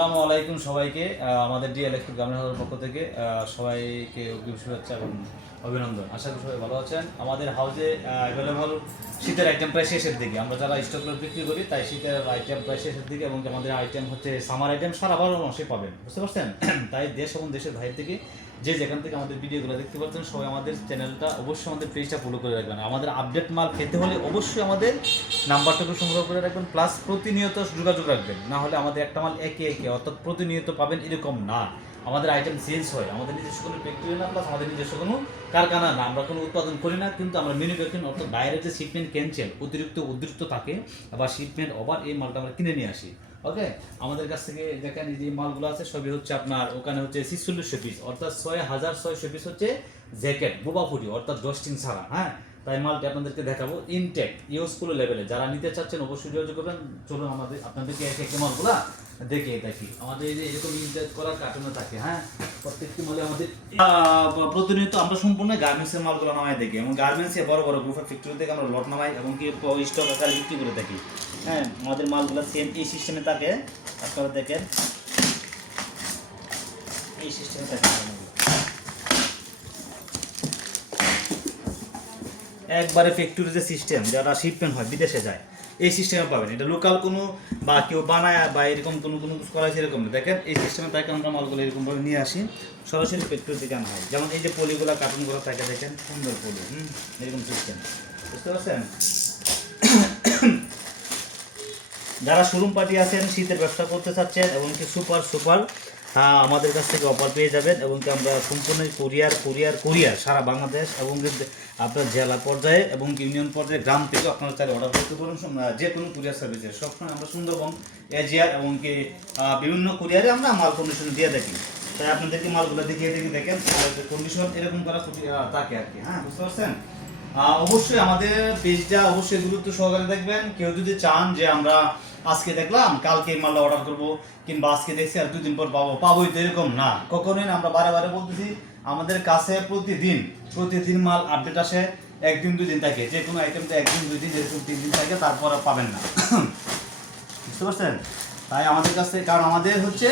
আসসালামু আলাইকুম সবাইকে। আমাদের ডি ইলেকট্রিক গার্মেন্টস হাউসের পক্ষ থেকে সবাইকে অগ্রিম শুভেচ্ছা এবং অভিনন্দন। আশা করি সবাই ভালো আছেন। আমাদের হাউসে অ্যাভেলেবল শীতের আইটেম প্রায় শেষের দিকে। আমরা যারা স্টক করে বিক্রি করি তাই শীতের আইটেম প্রায় শেষের দিকে, এবং আমাদের আইটেম হচ্ছে সামার আইটেম সারা 12 মাসে পাবেন, বুঝতে পারছেন? তাই দেশ এবং দেশের বাইরে থেকে যে যেখান থেকে আমাদের ভিডিওগুলো দেখতে পাচ্ছেন সবাই আমাদের চ্যানেলটা অবশ্যই আমাদের পেজটা ফলো করে রাখবেন। আমাদের আপডেট মাল পেতে হলে অবশ্যই আমাদের নাম্বারটুকু সংগ্রহ করে রাখবেন, প্লাস প্রতিনিয়ত যোগাযোগ রাখবেন। না হলে আমাদের একটা মাল একে একে অর্থাৎ প্রতিনিয়ত পাবেন এরকম না। আমাদের আইটেম চেঞ্জ হয়, আমাদের নিজস্ব কোনো ফ্যাক্টরি না, প্লাস আমাদের নিজস্ব কোনো কারখানা না, আমরা কোনো উৎপাদন করি না, কিন্তু আমরা ম্যানুফ্যাকচারিং অর্থাৎ বাইরে যে শিপমেন্ট ক্যান্সেল অতিরিক্ত উদ্বৃত্ত থাকে বা শিপমেন্ট ওভার, এই মালটা আমরা কিনে নিয়ে আসি। ওকে, আমাদের কাছ থেকে দেখেন যে মালগুলো আছে সবই হচ্ছে আপনার ওখানে হচ্ছে 4600 পিস, অর্থাৎ 6600 পিস হচ্ছে জ্যাকেট বোবা ফুটি অর্থাৎ ডস্টিং ছাড়া। হ্যাঁ, তাই মালটি আপনাদেরকে দেখাবো ইনটেক ইউজফুল লেভেলে। যারা নিতে চাচ্ছেন অবশ্যই যোগাযোগ করবেন। চলুন আমাদের আপনাদেরকে এক এক মালগুলা দেখে দেখি। আমাদের এই যে এরকম ইনটেক করা কার্টুনে থাকে। হ্যাঁ, প্রত্যেকটি মালে আমাদের প্রতিনিয়ত আমরা সম্পূর্ণ গার্মেন্টসের মালগুলো নামাই দেখি, এবং গার্মেন্টসে বড় বড় গ্রুপের ফ্যাক্টরি থেকে আমরা লট নামাই এবং কি স্টক আকারে বিক্রি করে থাকি। হ্যাঁ, আমাদের মালগুলো সেম এই সিস্টেমে থাকে। আপনারা দেখেন এই সিস্টেমে থাকে, একবারে ফ্যাক্টরি যে সিস্টেম যারা শিপমেন্ট হয় বিদেশে যায় এই সিস্টেমে পাবেন। এটা লোকাল কোনো বা কেউ বানায় বা এরকম কোনো কোনো কিছু করা এরকম না। দেখেন এই সিস্টেমে তাকে আমরা মালগুলো এরকমভাবে নিয়ে আসি, সরাসরি ফ্যাক্টরি থেকে আনা হয়। যেমন এই যে পলিগুলো কার্টুনগুলো থাকে দেখেন, সুন্দর পলি, এরকম সিস্টেম, বুঝতে পারছেন? যারা শোরুম পার্টি আছেন, শীতের ব্যবসা করতে চাচ্ছেন এবং কি সুপার সুপার আমাদের কাছ থেকে অফার পেয়ে যাবেন, এবং কি আমরা সম্পূর্ণ কুরিয়ার সারা বাংলাদেশ এবং আপনার জেলা পর্যায়ে এবং ইউনিয়ন পর্যায়ে গ্রাম থেকে আপনারা চাইলে অর্ডার করতে পারেন। যে কোনো কুরিয়ার সার্ভিসে সবসময় আমরা সুন্দরবন এজিয়ার এবং কি বিভিন্ন কুরিয়ারে আমরা মাল কন্ডিশন দিয়ে থাকি। তাই আপনাদেরকে মালগুলো দেখিয়ে দেখেন কন্ডিশন এরকম করা থাকে আর কি। হ্যাঁ, বুঝতে পারছেন? অবশ্যই আমাদের পেজটা অবশ্যই গুরুত্ব সহকারে দেখবেন। কেউ যদি চান যে আমরা আজকে দেখলাম কালকে মালটা অর্ডার করবো, কিংবা আজকে দেখছি আর 2 দিন পর পাবোই তো এরকম না, কখনোই না। আমরা বারে বারে বলতেছি আমাদের কাছে প্রতিদিন মাল আপডেট আসে, 1 দিন 2 দিন থাকে। যে কোনো আইটেমটা 1 দিন 2 দিন এরকম 3 দিন থাকে, তারপর আর পাবেন না। বুঝতে পারছেন? তাই আমাদের কাছে, কারণ আমাদের হচ্ছে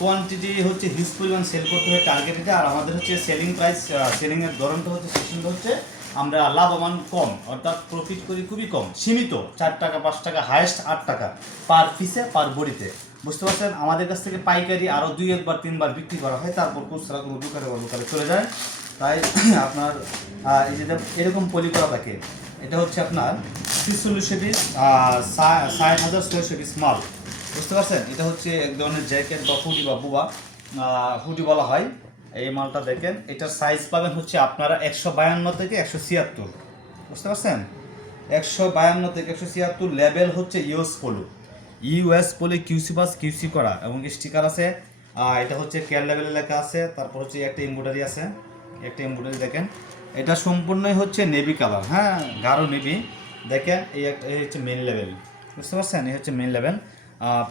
কোয়ান্টিটি হচ্ছে হিউজ পরিমাণ সেল করতে হয় টার্গেটে, আর আমাদের হচ্ছে সেলিং প্রাইস, সেলিংয়ের ধরনটা হচ্ছে সিস্টেমটা হচ্ছে আমরা লাভবান কম, অর্থাৎ প্রফিট করি খুবই কম, সীমিত 4 টাকা 5 টাকা, হায়েস্ট 8 টাকা পার পিসে পার বডিতে। বুঝতে পারছেন? আমাদের কাছ থেকে পাইকারি আরও 2-1-3 বার বিক্রি করা হয়, তারপর খুচরা কোনো দোকানে চলে যায়। তাই আপনার এই যে এরকম পলি করা থাকে, এটা হচ্ছে আপনার 4600 পিস, 60,600 পিস মাল। বুঝতে পারছেন? এটা হচ্ছে এক ধরনের জ্যাকেট বা হুডি বা বুবা হুডি বলা হয়। এই মালটা দেখেন, এটার সাইজ পাবেন হচ্ছে আপনারা 152 থেকে 176। বুঝতে পারছেন? 152 থেকে 176 লেভেল হচ্ছে ইউএস পলি কিউসি পাস কিউসি করা, এবং স্টিকার আছে। এটা হচ্ছে কেয়ার লেভেলে লেখা আছে। তারপর হচ্ছে একটা এমব্রয়ডারি আছে, দেখেন। এটা সম্পূর্ণই হচ্ছে নেভি কালার। হ্যাঁ, গাঢ় নেভি। দেখেন এই হচ্ছে মেন লেভেল। বুঝতে পারছেন? এই হচ্ছে মেন লেভেল।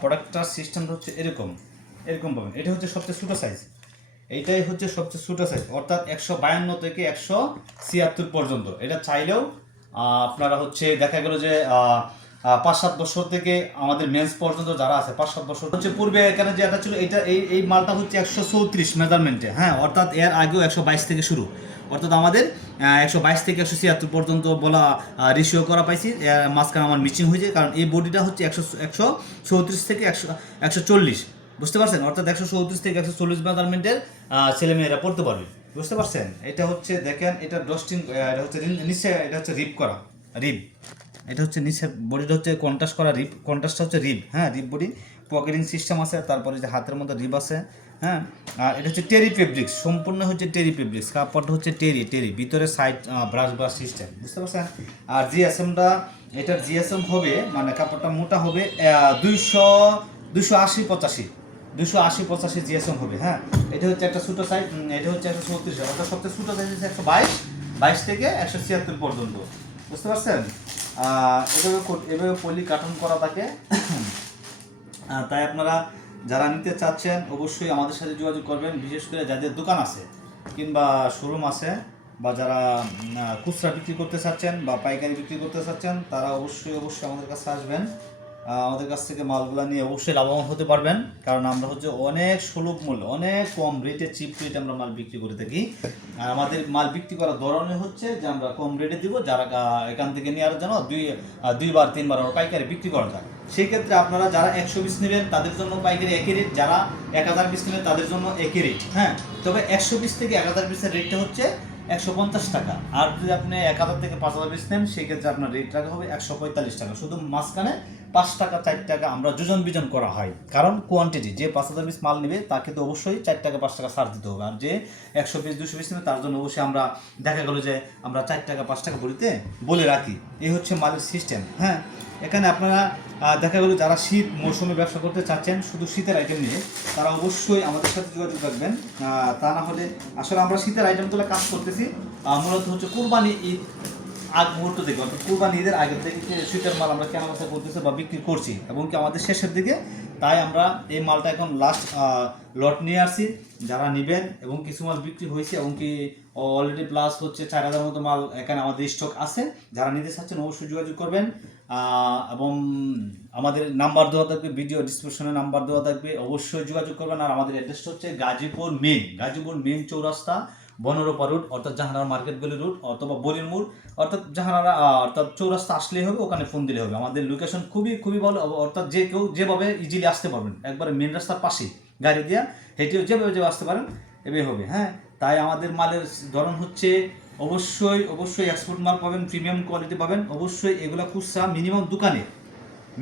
প্রোডাক্টটার সিস্টেমটা হচ্ছে এরকম পাবেন। এটা হচ্ছে সবচেয়ে ছোটো সাইজ, এইটাই হচ্ছে সবচেয়ে ছোটো সাইজ, অর্থাৎ 152 থেকে 176 পর্যন্ত। এটা চাইলেও আপনারা হচ্ছে দেখা গেল যে 5-7 বছর থেকে আমাদের মেন্স পর্যন্ত যারা আছে 5-7 বছর হচ্ছে পূর্বে এখানে যে এটা ছিল, এটা এই মালটা হচ্ছে 134 মেজারমেন্টে। হ্যাঁ, অর্থাৎ এর আগেও 122 থেকে শুরু, অর্থাৎ আমাদের 122 থেকে 176 পর্যন্ত বলা রেশিও করা পাইছি। মাঝখানে আমার মিচিং হয়ে যায়, কারণ এই বডিটা হচ্ছে 134 থেকে 140। বুঝতে পারছেন? অর্থাৎ 134 থেকে 140 মেজারমেন্টের ছেলেমেয়েরা পড়তে পারবে। বুঝতে পারছেন? এটা হচ্ছে দেখেন, এটা ডস্টিং, এটা হচ্ছে নিচে, এটা হচ্ছে রিপ করা রিপ। এটা হচ্ছে নিচে বডিটা হচ্ছে কন্ট্রাস্ট করা রিপ, কন্ট্রাস্টটা হচ্ছে রিপ। হ্যাঁ, রিপ বডি, পকেটিং সিস্টেম আছে, তারপরে যে হাতের মধ্যে রিপ আছে। হ্যাঁ, আর এটা হচ্ছে টেরি ফেব্রিক্স, সম্পূর্ণ হচ্ছে টেরি ফেব্রিক্স। কাপড়টা হচ্ছে টেরি, ভিতরে সাইড ব্রাশ সিস্টেম। বুঝতে পারছেন? আর জিএসএমটা, এটার জিএসএম হবে মানে কাপড়টা মোটা হবে 280-85 জিএসএম হবে। হ্যাঁ, এটা হচ্ছে একটা ছোটো সাইজ, এটা হচ্ছে 134, অর্থাৎ সবচেয়ে ছোটো সাইজ হচ্ছে 122 থেকে 176 পর্যন্ত। বুঝতে পারছেন? এভাবে পলি কার্টুন করা থাকে। তাই আপনারা যারা নিতে চাচ্ছেন অবশ্যই আমাদের সাথে যোগাযোগ করবেন, বিশেষ করে যাদের দোকান আছে কিংবা শোরুম আছে, বা যারা খুচরা বিক্রি করতে চাচ্ছেন বা পাইকারি বিক্রি করতে চাচ্ছেন, তারা অবশ্যই আমাদের কাছে আসবেন। আমাদের কাছ থেকে মালগুলো নিয়ে অবশ্যই লাভবান হতে পারবেন, কারণ আমরা হচ্ছে অনেক সুলভ মূল্য, অনেক কম রেটে, চিপ রেটে আমরা মাল বিক্রি করে থাকি। আর আমাদের মাল বিক্রি করার ধরনের হচ্ছে যে আমরা কম রেটে দিব, যারা এখান থেকে নেওয়ার জন্য দুইবার তিনবার আমরা পাইকারি বিক্রি করা যায়। সেই ক্ষেত্রে আপনারা যারা 100 পিস নেবেন তাদের জন্য পাইকারি একই রেট, যারা 1000 পিস নেবেন তাদের জন্য একই রেট। হ্যাঁ, তবে 100 পিস থেকে 1000 পিসের রেটটা হচ্ছে 150 টাকা। আর যদি আপনি 1000 থেকে 5000 পিস নেন সেই ক্ষেত্রে আপনার রেট রাখা হবে 145 টাকা। শুধু মাঝখানে 5 টাকা 4 টাকা আমরা যোজন বিজন করা হয়, কারণ কোয়ান্টিটি, যে 5000 পিস মাল নেবে তাকে তো অবশ্যই 4 টাকা 5 টাকা ছাড় দিতে হবে। আর যে 100 পিস 200 পিস নেবে তার জন্য অবশ্যই আমরা দেখা গেল যে আমরা 4 টাকা 5 টাকা বলিতে বলে রাখি। এই হচ্ছে মালের সিস্টেম। হ্যাঁ, এখানে আপনারা দেখা গেল যারা শীত মৌসুমে ব্যবসা করতে চাচ্ছেন শুধু শীতের আইটেম নিয়ে, তারা অবশ্যই আমাদের সাথে যোগাযোগ রাখবেন। তা না হলে আসলে আমরা শীতের আইটেমগুলো কাজ করতেছি মূলত হচ্ছে কুরবানি ঈদ আগ মুহূর্ত থেকে, অর্থাৎ কুরবানি ঈদের আগের থেকে শীতের মাল আমরা কেনাবেচা করতেছি বা বিক্রি করছি, এবং কি আমাদের শেষের দিকে। তাই আমরা এই মালটা এখন লাস্ট লট নিয়ে আসছি, যারা নেবেন, এবং কিছু মাল বিক্রি হয়েছে, এবং কি অলরেডি প্লাস হচ্ছে 4000 মতো মাল এখানে আমাদের স্টক আছে। যারা নিতে চাচ্ছেন অবশ্যই যোগাযোগ করবেন, এবং আমাদের নাম্বার দেওয়া থাকবে, ভিডিও ডিসক্রিপশনে নাম্বার দেওয়া থাকবে, অবশ্যই যোগাযোগ করবেন। আর আমাদের অ্যাড্রেসটা হচ্ছে গাজীপুর মেন চৌরাস্তা, বনরূপা রুট, অর্থাৎ জাহানারা মার্কেট গলি রুট, অথবা বলির মোড়, অর্থাৎ জাহানারা অর্থাৎ চৌরাস্তা আসলেই হবে, ওখানে ফোন দিলে হবে। আমাদের লোকেশন খুবই ভালো, অর্থাৎ যে কেউ যেভাবে ইজিলি আসতে পারবেন, একবারে মেন রাস্তার পাশেই গাড়ি দিয়া হেঁটেও যেভাবে আসতে পারেন এভাবে হবে। হ্যাঁ, তাই আমাদের মালের ধরন হচ্ছে অবশ্যই এক্সপোর্ট মাল পাবেন, প্রিমিয়াম কোয়ালিটি পাবেন। অবশ্যই এগুলো খুচরা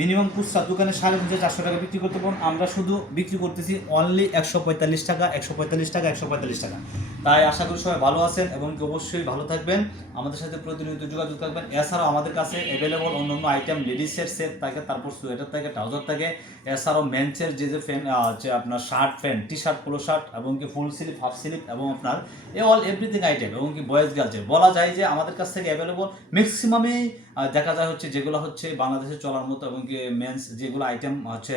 মিনিমাম খুচরা দোকানে 450-400 টাকা বিক্রি করতে পারেন, আমরা শুধু বিক্রি করতেছি অনলি 145 টাকা। তাই আশা করি সবাই ভালো আছেন, এবং অবশ্যই ভালো থাকবেন, আমাদের সাথে প্রতিনিয়ত যোগাযোগ থাকবেন। এছাড়াও আমাদের কাছে অ্যাভেলেবল অন্যান্য আইটেম, লেডিসের সেট থাকে, তারপর সোয়েটার থাকে, ট্রাউজার থাকে, এছাড়াও মেন্সের যে যে আপনার shirt, pant, T shirt, polo shirt, এবং কি ফুল স্লিভ, হাফ স্লিভ, এবং আপনার এভরিথিং আইটেম, এবং কি বয়েজ গার্লসের বলা যায় যে আমাদের কাছ থেকে অ্যাভেলেবল ম্যাক্সিমামই দেখা যায় হচ্ছে যেগুলো হচ্ছে বাংলাদেশে চলার মতো, এবং কি মেন্স যেগুলো আইটেম হচ্ছে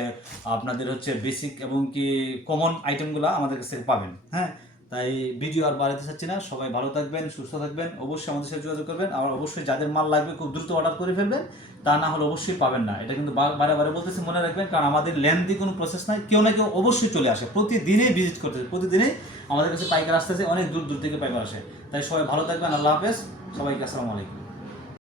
আপনাদের হচ্ছে বেসিক এবং কি কমন আইটেমগুলো আমাদের কাছ থেকে পাবেন। হ্যাঁ, তাই ভিডিও আর বাড়াতে চাচ্ছি না, সবাই ভালো থাকবেন, সুস্থ থাকবেন, অবশ্যই আমাদের সাথে যোগাযোগ করবেন। আর অবশ্যই যাদের মাল লাগবে খুব দ্রুত অর্ডার করে ফেলবেন, তা না হলে অবশ্যই পাবেন না। এটা কিন্তু বারে বলতেছি, মনে রাখবেন, কারণ আমাদের লেন্থি কোনো প্রসেস নাই, কেউ না কেউ অবশ্যই চলে আসে, প্রতিদিনই ভিজিট করতেছে, প্রতিদিনই আমাদের কাছে পাইকার আসতেছে, অনেক দূর থেকে পাইকার আসে। তাই সবাই ভালো থাকবেন, আল্লাহ হাফেজ, সবাইকে আসসালামু আলাইকুম।